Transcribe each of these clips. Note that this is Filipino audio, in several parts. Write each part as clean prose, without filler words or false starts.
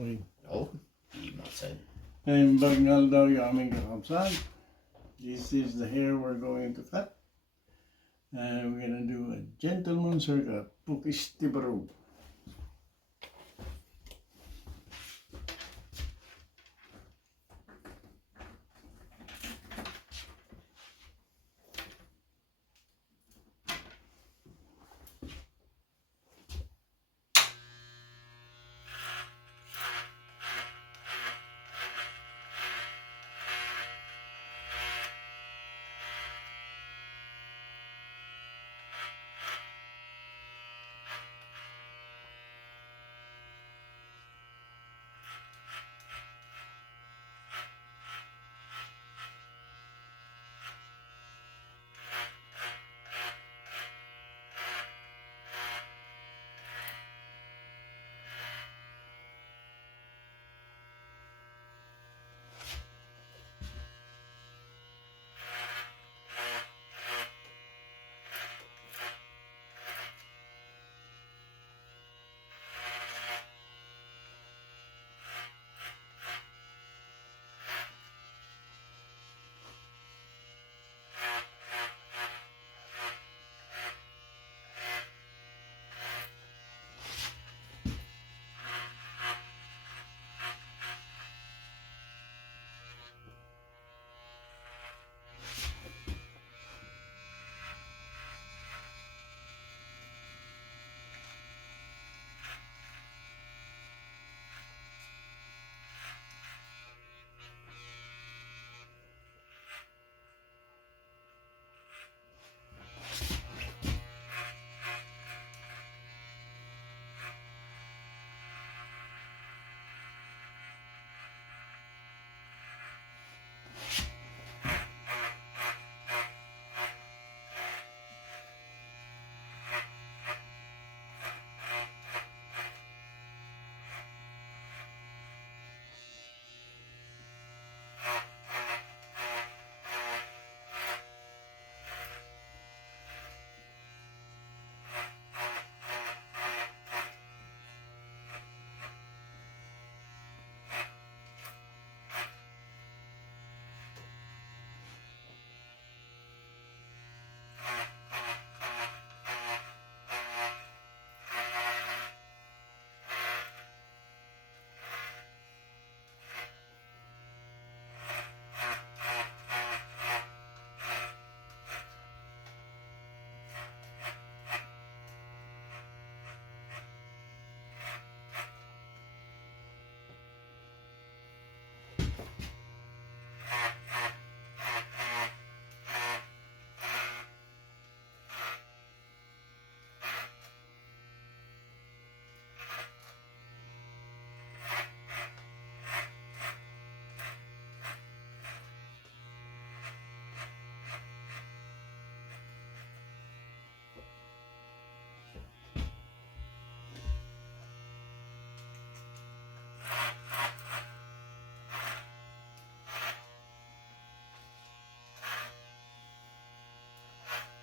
Uy. Di masan. Ayun bagnal daw yung aming kakabsat. This is the hair we're going to cut. We're gonna do a gentleman's haircut. Pukis Baro.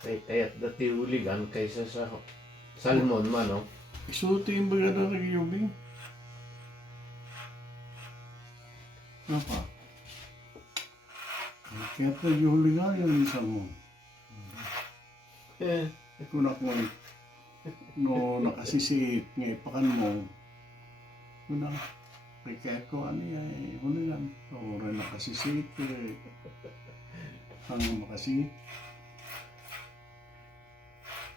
Kaya't dati uligan kaysa sa salmon man, no? Isuti yung baga na nagyubing. Apa? Kaya nagyuli nga yung isang mo. Kung ako no nakasisiit nga ipakan mo. Kuna kaya ko ano yan huligan. O rin nakasisiit ang makasiit.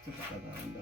Ito pataganda.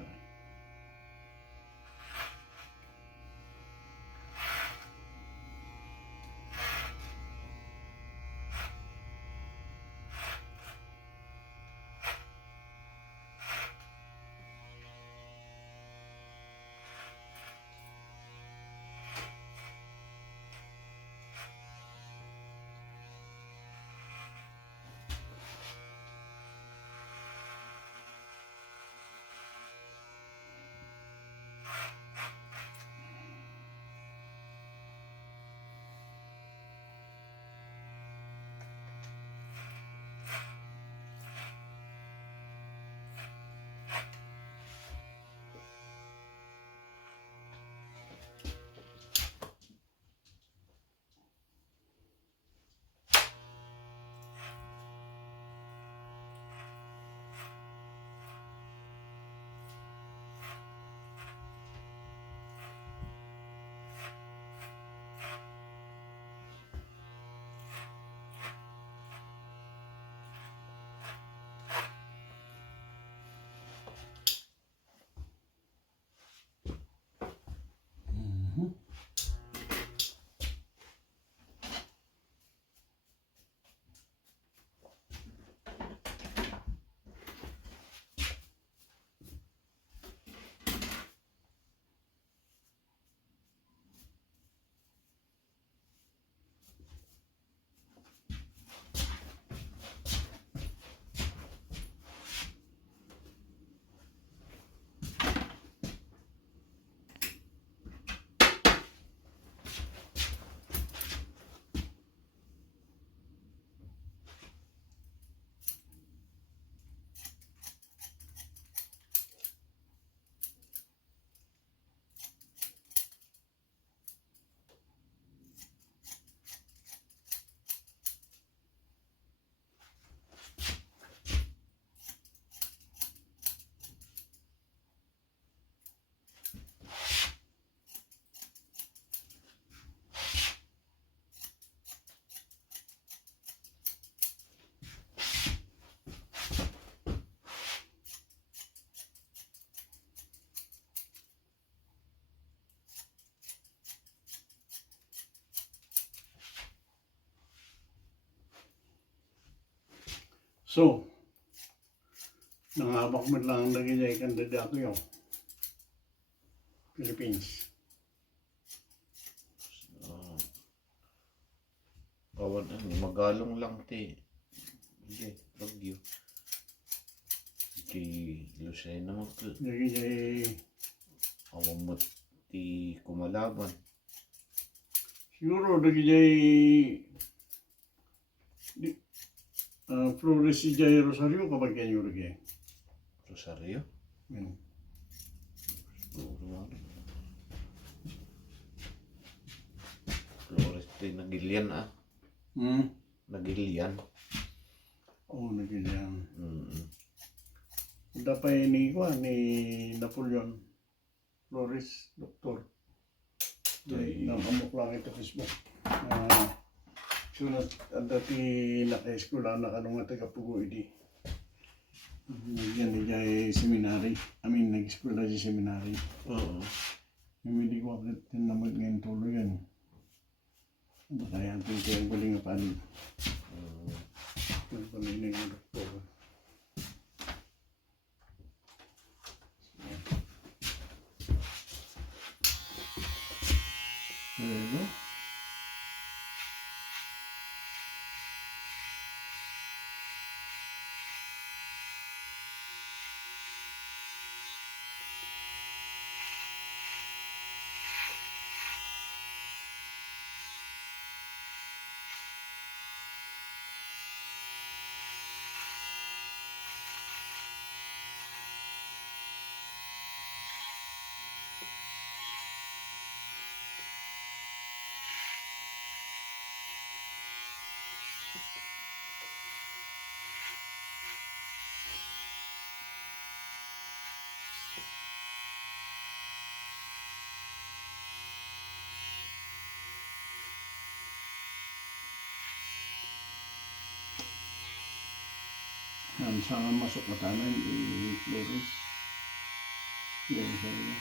So, nangabak mo lang ang nagigay kandidato yung Philippines. Kawan magalong lang ti. Hindi, bagyo. Di lusay na Nagigay, awan mo ti kumalaban. siguro nagigay, Flores si Jay Rosario kapag kanyo nagigay. Rosario? Hmm. Flores ti nagilian ah. Hmm? Nagilian. Oo, nagigay. Mm. Dapay ni Napoleon Flores, doktor. Ay. Nakamuk lang ito Facebook. So, dati naka-eskwela na kanong nga taga-pugo idi. Nagyan niya seminary. Nag-eskwela di seminary. Oo. Hindi ko akit tinamag ngayon tuloy yan. Kaya ang pinti ang galing nga panin. Nagpalinig ng doktor. There you go. Yan, saan masuk na tanan Flores. Yan, sabi niya.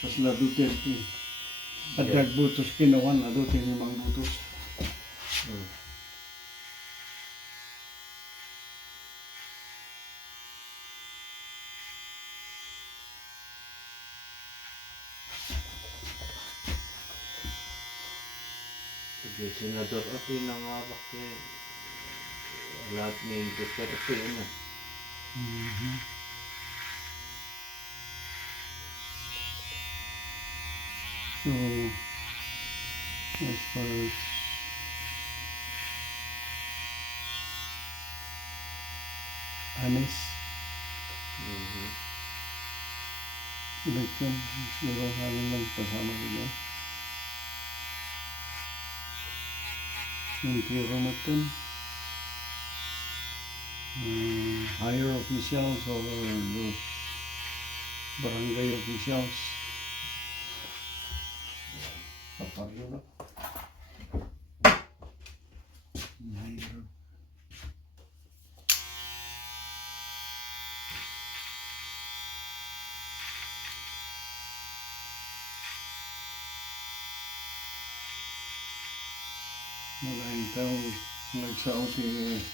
Pas la Duterte. Padag butos kinawan na doon yung mga butos. Sige, senador at pinangabak niya. Lahat ni Duterte yun ah. So, as far as honest election, siguro halang lang pasama nila. Yung tiro na ito, higher officials or those barangay officials. Paparyo na. Higher. Maraming tao nagsaot eh.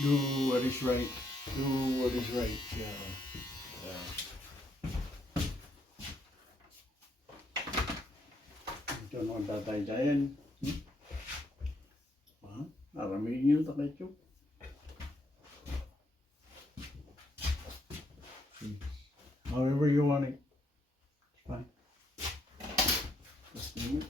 Do what is right. Do what is right. Yeah. Ito naman tatay dyan. Aramihin nyo ito kay Chuk. However you want it. It's fine. Just name it.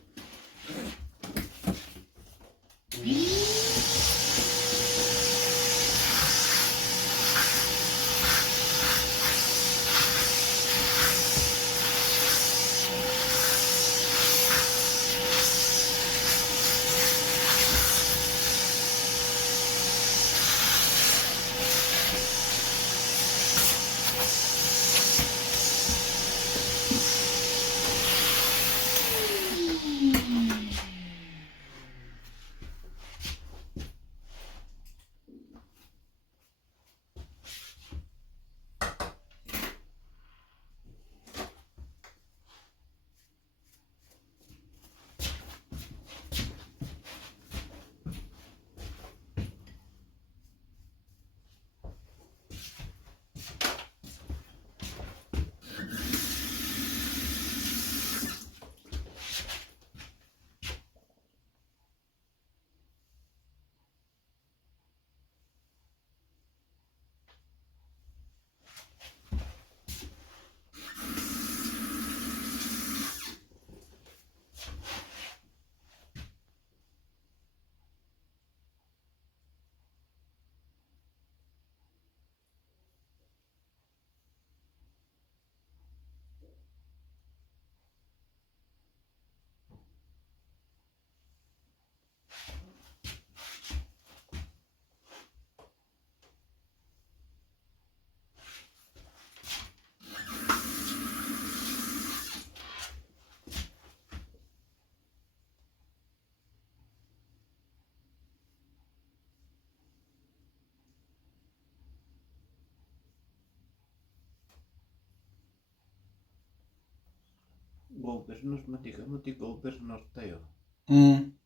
Governor, mati governor tayo.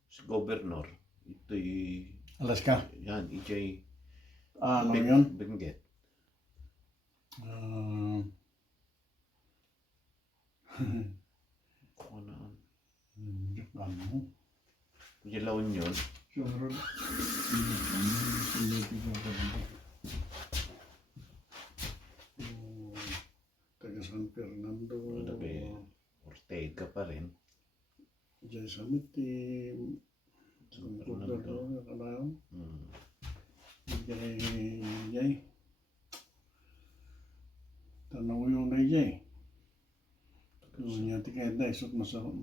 Si governor, ito'y, Alaska. yan, ito'y Ano yun? Benguet. Ano? Ano? La Union. Sure. Taga San Fernando. Ortega pa rin. Diyan sa Miti. San Fernando. Fernando. Ano yun? Diyan. Tanaw yung na diyan. Kung niya tikay na isot masurot.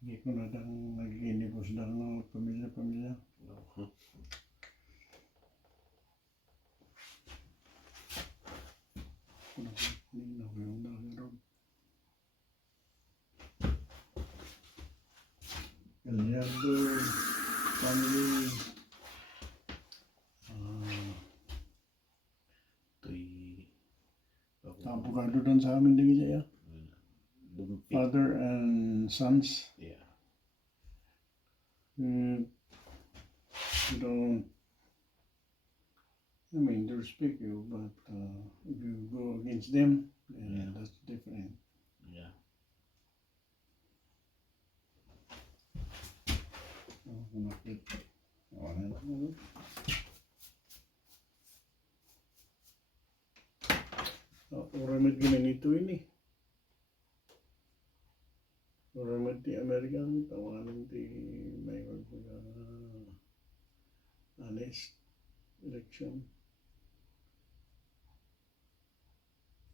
Hindi ko na dang nag-inibos lang ng pamilya. Hindi na ko yung nakaroon. Gallardo, family. Abogado doon sa amin din siya. Father and sons. Yeah. You don't, I mean, they respect you, but if you go against them, that's different. Yeah. Orang ginanito ini. Orang di Amerika tawanan di may honest election.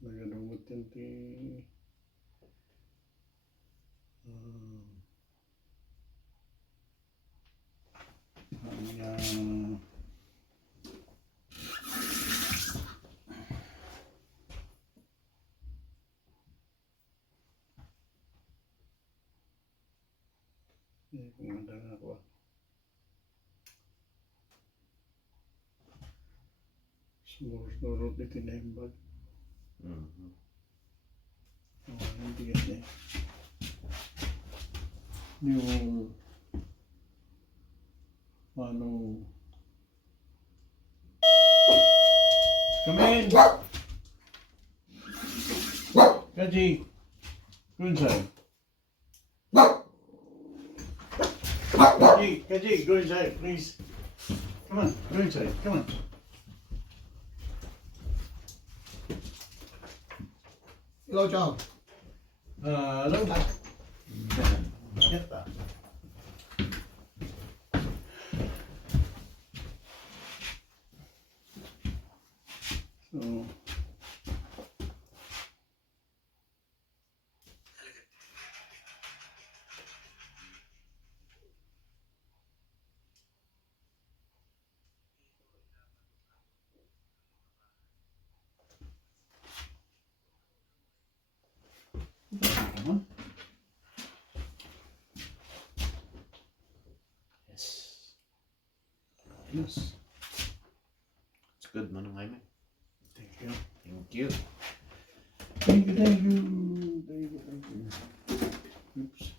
Nagadumot yan ti kumanda nga ako. Sunod ito na yung bag. Hindi kasi. You will follow. Come in! Kaji! Go inside. Kaji, go inside, please. Come on, go inside, come on. Hello, John. Hello. Get that. So. Yes. It's good, Manong Jaime. Thank you. Thank you. Thank you. Oops.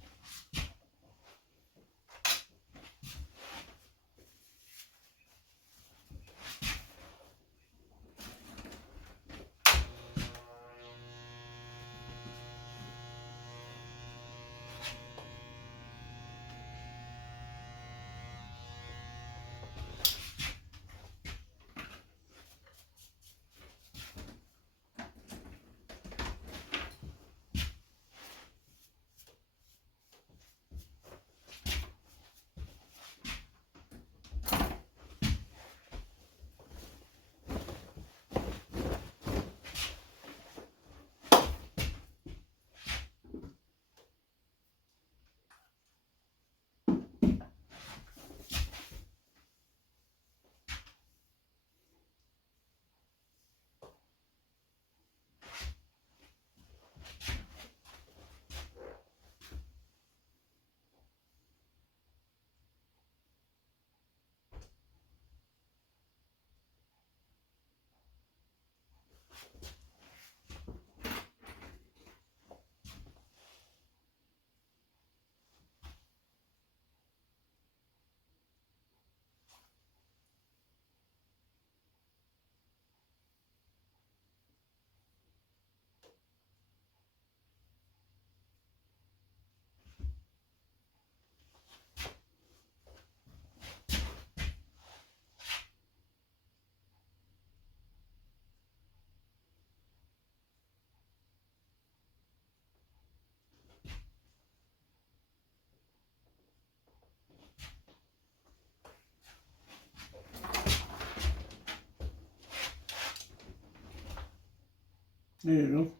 There you go.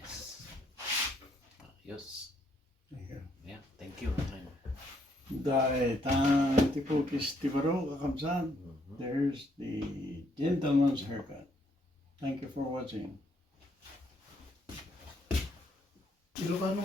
Yes. Ayos. There you go. Yeah, thank you. Dahil ti Pukis ti Baro, kakamsan. There's the gentleman's haircut. Thank you for watching. Ilocano